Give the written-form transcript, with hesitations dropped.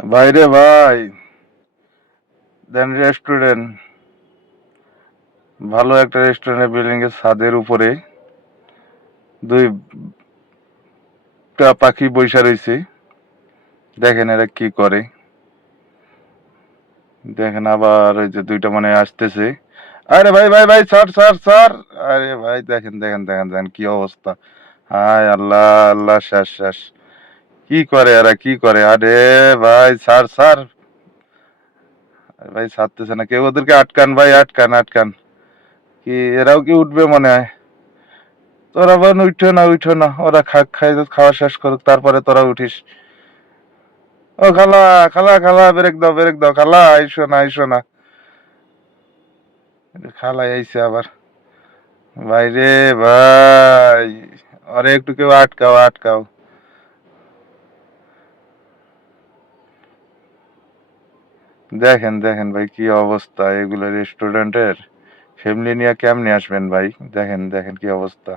বাইরে ভাই, দেন রেস্টুরেন্ট, ভালো একটা রেস্টুরেন্টের বিল্ডিং এর ছাদের উপরে দুইটা পাখি বইসা রইছে। দেখেন এরা কি করে। দেখেন আবার ওই যে দুইটা মানে আসতেছে। আরে ভাই ভাই ভাই, স্যার স্যার স্যার। আরে ভাই দেখেন দেখেন দেখেন দেখেন কি অবস্থা। হায় আল্লাহ আল্লাহ, শেষ শেষ। কি করে এরা, কি করে? আরে ভাই স্যার স্যার। আরে ভাই ছাড়তেছে না কেউ, ওদেরকে আটকান ভাই, আটকান আটকান। কি এরাও কি উঠবে মনে হয়? তোরা বোন উঠো না, উঠো না, ওরা খাওয়া শেষ করুক তারপরে তোরা উঠিস। ও খালা, খালা খালা, ব্রেক দাও ব্রেক দাও, খালা আইসো না আইসো না। খালা আইসে আবার। ভাইরে ভাই, আরে একটু কেউ আটকাও আটকাও। দেখেন দেখেন ভাই কি অবস্থা এগুলো রেস্টুরেন্টের। ফ্যামিলি নিয়ে কেমনে আসবেন ভাই? দেখেন দেখেন কি অবস্থা।